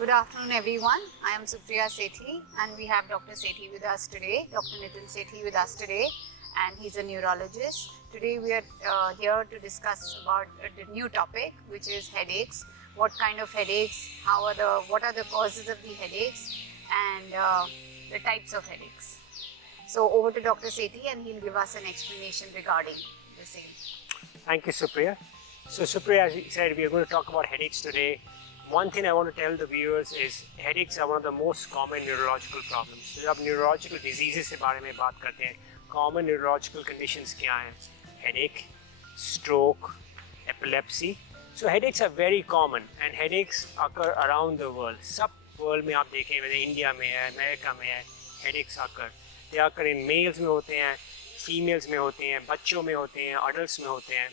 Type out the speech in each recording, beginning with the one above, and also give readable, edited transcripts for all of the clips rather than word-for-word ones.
Good afternoon everyone. I am Supriya Sethi and we have Dr. Sethi with us today, Dr. NITIN Sethi with us today, and he's a neurologist. Today we are here to discuss about the new topic, which is headaches. What kind of headaches, what are the causes of the headaches, and the types of headaches. So over to Dr. Sethi and he'll give us an explanation regarding the same. Thank you, Supriya. So Supriya, as you said, we are going to talk about headaches today. One thing I want to tell the viewers is headaches are one of the most common neurological problems. So जब neurological diseases के बारे में बात करते हैं, common neurological conditions क्या हैं? Headache, stroke, epilepsy. So headaches are very common and headaches occur around the world. सब world में आप देखें, वैसे इंडिया में है, अमेरिका में है, headaches occur. They occur in males में होते हैं, females में होते हैं, बच्चों में होते हैं, adults में होते हैं.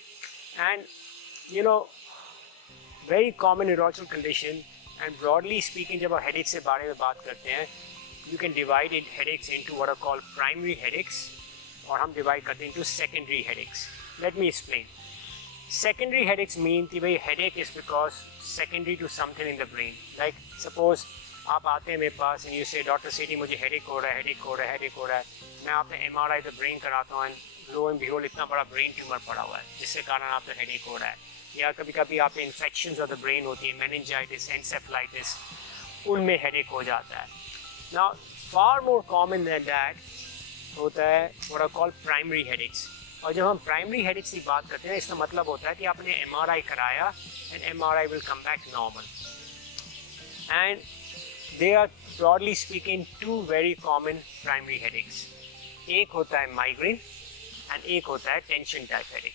And you know, very common neurological condition, and broadly speaking जब आप headaches के बारे में बात करते हैं, you can divide headaches into what are called primary headaches, और हम divide करते हैं into secondary headaches. Let me explain. Secondary headaches mean कि भाई headache is because secondary to something in the brain. Like suppose आप आते हैं मेरे पास and you say Dr. Sethi मुझे headache हो रहा है, headache हो रहा है, headache हो रहा है. मैं आपने MRI the brain कराता हूँ and lo and behold इतना बड़ा brain tumor पड़ा हुआ है जिसके कारण आपको headache हो रहा है. या कभी कभी आप इन्फेक्शंस ऑफ द ब्रेन होती है, मेनिंजाइटिस, एंसेफेलाइटिस, उनमें हेडेक हो जाता है. Now far more common than that होता है what are called primary headaches. और जब हम प्राइमरी हेडेक्स की बात करते हैं इसका मतलब होता है कि आपने एमआरआई कराया and MRI will come back normal. And they are broadly speaking two very common primary headaches. एक होता है माइग्रेन एंड एक होता है tension type headache.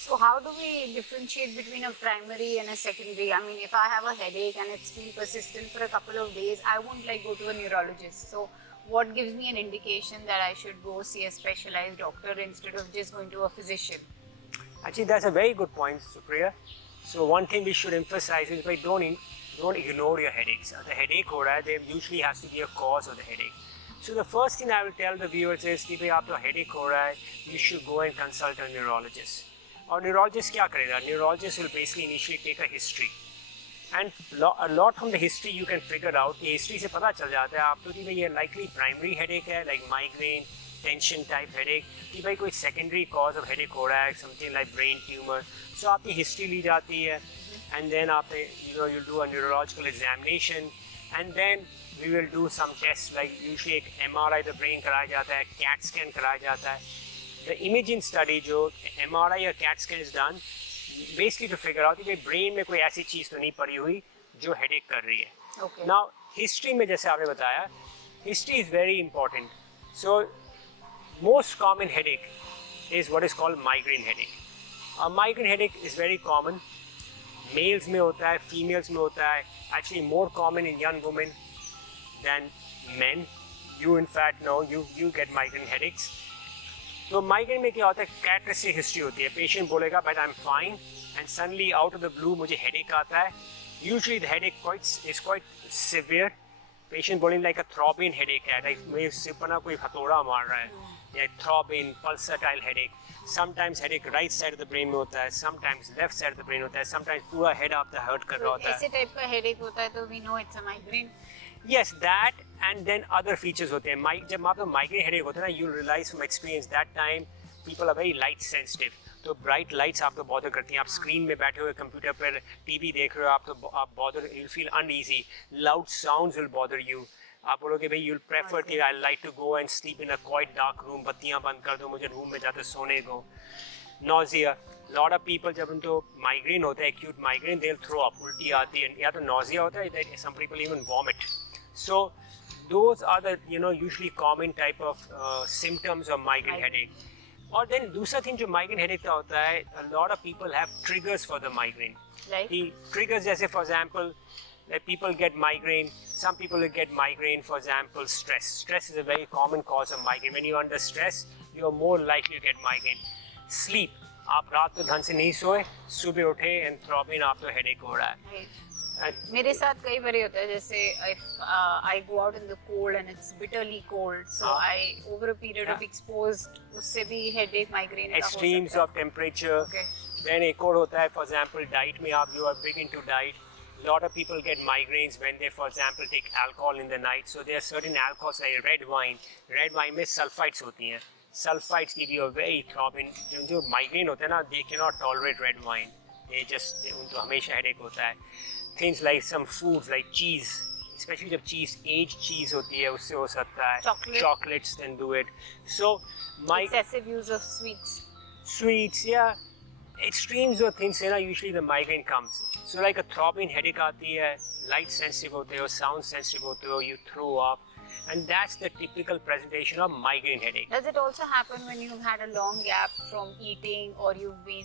So how do we differentiate between a primary and a secondary? I mean, if I have a headache and it's been persistent for a couple of days, I won't go to a neurologist. So what gives me an indication that I should go see a specialized doctor instead of just going to a physician? Actually, that's a very good point, Supriya. So one thing we should emphasize is don't ignore your headaches. The headache ho raha hai, there usually has to be a cause of the headache. So the first thing I will tell the viewers is कि भाई आपको headache हो रहा है, you should go and consult a neurologist. और neurologist क्या करेगा? Neurologist will basically initially take a history, and a lot from the history you can figure out. कि history से पता चल जाता है आपको कि भाई ये likely primary headache है, like migraine, tension type headache, कि भाई कोई secondary cause of headache हो रहा है, something like brain tumor. So आपकी history ली जाती है, and then after you'll do a neurological examination, and then we will do some tests like usually एक MRI the brain कराया जाता है, CAT scan कराया जाता है. The imaging study जो MRI या CAT scan is done basically to figure out कि brain में कोई ऐसी चीज़ तो नहीं पड़ी हुई जो headache कर रही है. Okay. Now history में जैसे आपने बताया, history is very important. So most common headache is what is called migraine headache. A migraine headache is very common. Males में होता है, females में होता है. Actually more common in young women than men. You in fact know you get migraine headaches. तो migraine में क्या होता है, कैरेक्टरिस्टिक हिस्ट्री होती है. पेशेंट बोलेगा but I am fine and suddenly out of the blue मुझे हेडेक आता है. Usually the headache is quite severe. Patient बोलेंगे लाइक अ थ्रॉबिन हेडेक है, लाइक मेरे सिर पर ना कोई हथौड़ा मार रहा है, या throbbing pulsatile headache. Sometimes headache right side of the brain में होता है, sometimes left side of the brain होता है, समटाइम्स पूरा हेड ऑफ द हर्ट कर रहा होता है. ऐसे टाइप का हेडेक होता है तो we know it's a migraine. Yes, that and then other features होते हैं. जब आपको माइग्रेन हेडेक होता है ना, you realize from experience that time people are very light sensitive. तो ब्राइट लाइट्स आपको बॉदर करती हैं. आप स्क्रीन में बैठे हुए कंप्यूटर पर टीवी देख रहे हो, आप bother, you feel uneasy. Loud sounds will bother you. आप बोलोगे भाई यू प्रेफर कि I like to go and sleep in a quiet dark room, बत्तियाँ बंद कर दो, मुझे रूम में जाते सोने दो. नॉजिया, लॉट ऑफ पीपल जब उनको माइग्रेन होता है, acute migraine, they will throw up, उल्टी आती है, या तो नॉजिया होता है, some people even vomit. So those are the usually common type of symptoms of migraine headache. और then दूसरा thing जो migraine headache का होता है, a lot of people have triggers for the migraine. Right. Triggers जैसे for example, that people get migraine. Some people will get migraine, for example, stress. Stress is a very common cause of migraine. When you're under stress, you are more likely to get migraine. Sleep. आप रात को ढंग से नहीं सोए, सुबह उठे and throbbing आपको headache हो रहा है. मेरे साथ कई बार होता है, जैसे I go out in the cold and it's bitterly cold, so I over a period of exposed, उससे भी headache, migraine का हो सकता है. Extremes of temperature. Okay. Then एक और होता है, for example, diet में आप you are big into diet, A lot of people get migraines when they, for example, take alcohol in the night. So there are certain alcohols like red wine. Red wine में sulfites होती हैं. Sulfites give you a very throbbing. जो migraine होते हैं ना, they cannot tolerate red wine. उनको हमेशा headache होता है. Things like some foods like cheese, especially जब cheese aged cheese होती है, उससे हो सकता है. Chocolates can do it. So excessive use of sweets, yeah. Extremes of things, usually the migraine comes. So like a throbbing headache aati hai, light sensitive hote ho, sound sensitive hote ho, you throw up, and that's the typical presentation of migraine headache. Does it also happen when you've had a long gap from eating, or you've been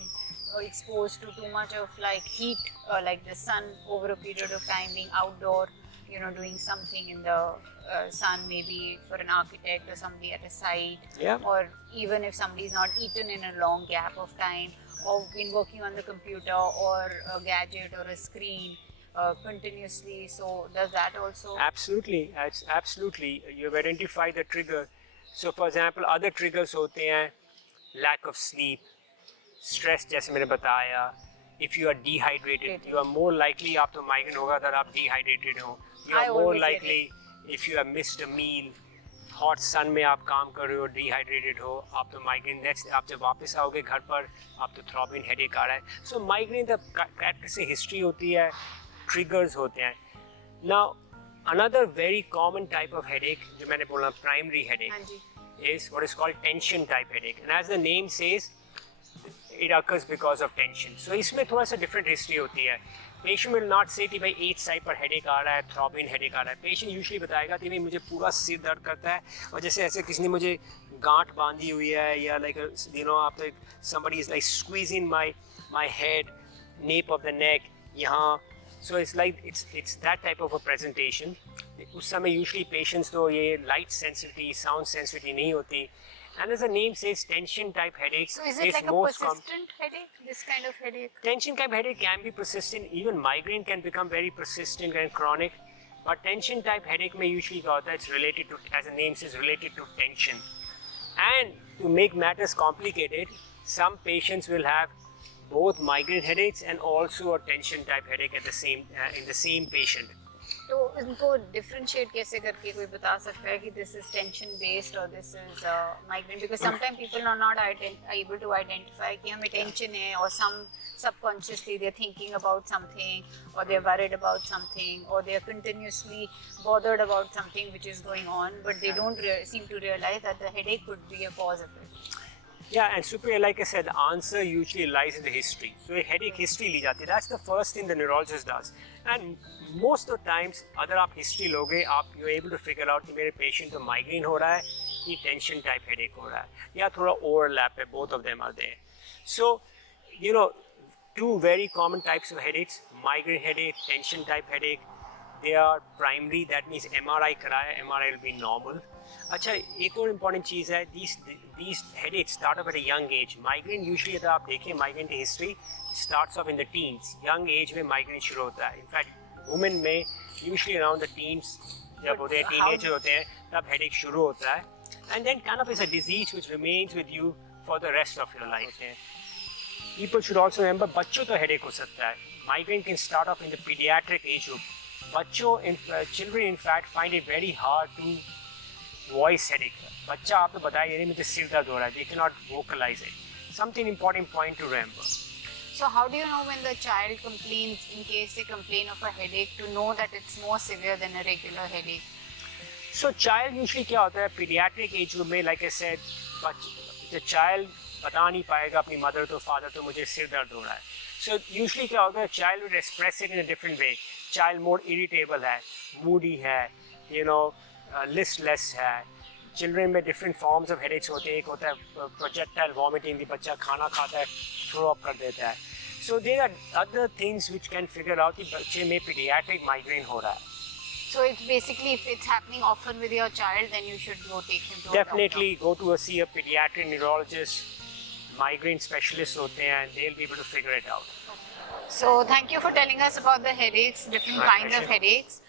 exposed to too much of like heat, like the sun over a period of time, being outdoor, doing something in the sun, maybe for an architect or somebody at a site, or even if somebody's not eaten in a long gap of time, or been working on the computer or a gadget or a screen continuously. So does that also? Absolutely, absolutely. You've identified the trigger. So for example, other triggers होते हैं, lack of sleep, stress जैसे मैंने बताया. If you are dehydrated, you are more likely आपको migraine होगा अगर आप dehydrated हो. You are more likely if you have missed a meal. Hot sun में आप काम कर रहे हो, डिहाइड्रेटेड हो, आप तो माइग्रेन नेक्स्ट आप जब वापस आओगे घर पर आप तो थ्रॉबिंग हेडेक आ रहा है. सो माइग्रेन द प्रैक्टिस से हिस्ट्री होती है, ट्रिगर्स होते हैं. Now another very common type of headache जो मैंने बोला primary headache is what is called tension type headache, and as the name says it occurs because of tension. So इसमें थोड़ा सा डिफरेंट हिस्ट्री होती है. पेशेंट विल नॉट से कि भाई एज साइड पर हेडेक आ रहा है, थ्रॉबिंग हेडेक आ रहा है. पेशेंट यूजुअली बताएगा कि भाई मुझे पूरा सिर दर्द करता है, और जैसे ऐसे किसी ने मुझे गांठ बांधी हुई है, या लाइक आप somebody is like squeezing my head, nape of the neck यहाँ. So it's like it's that type of a presentation. उस समय यूजुअली पेशेंट्स तो ये लाइट सेंसिटिविटी, साउंड सेंसिटिविटी नहीं होती. And as the name says, tension type headaches. So is it like a persistent headache, this kind of headache? Tension type headache can be persistent. Even migraine can become very persistent and chronic. But tension type headache may usually go that it's related to, as the name says, related to tension. And to make matters complicated, some patients will have both migraine headaches and also a tension type headache at the same in the same patient. तो इनको differentiate कैसे करके कोई बता सकता है कि this is tension based और this is migraine? Because sometime people are not able to identify कि हमें टेंशन है, और some subconsciously they are thinking about something, or they are worried about something, or they are continuously bothered about something which is going on, but they don't seem to realize that the headache could be a cause of it. Yeah, and Supriya, like I said, the answer usually lies in the history. So a headache history ली जाती है. That's the first thing the neurologist does. And most of the times, अगर आप history लोगे, आप you're able to figure out कि मेरे patient को migraine हो रहा है, कि tension type headache हो रहा है, या थोड़ा overlap है, both of them are there. So, two very common types of headaches: migraine headache, tension type headache. They are primary. That means MRI कराया, MRI will be normal. अच्छा, एक और इम्पॉर्टेंट चीज़ है, these headaches start off at a young age. Migraine usually अगर आप देखें migraine की history starts off in the teens. Young age में migraine शुरू होता है. In fact, women में usually around the teens, जब होते हैं teenager होते हैं, तब headache शुरू होता है. And then kind of is a disease which remains with you for the rest of your life. People should also remember बच्चों तो headache हो सकता है. Migraine can start off in the pediatric age group. Children in fact find it very hard to voice headache. बच्चा आपको बताया नहीं मुझे सिर दर्द हो रहा है. They cannot vocalize it. Something important point to remember. So how do you know when the child complains, in case they complain of a headache, to know that it's more severe than a regular headache? So child usually क्या होता है pediatric age group में, like I said, the child बता नहीं पाएगा अपनी mother to father तो मुझे सिर दर्द हो रहा है. So usually क्या होता है, child would express it in a different way. Child more irritable है, moody है, listless है. Children में different forms of headaches होते हैं. एक होता है projectile vomiting, बच्चा खाना खाता है, throw up कर देता है. So there are other things which can figure out कि बच्चे में pediatric migraine हो रहा है. So it's basically, if it's happening often with your child, then you should go take him to Definitely go to see a pediatric neurologist. Migraine specialists होते हैं, and they'll be able to figure it out. So thank you for telling us about the headaches, different kinds of headaches.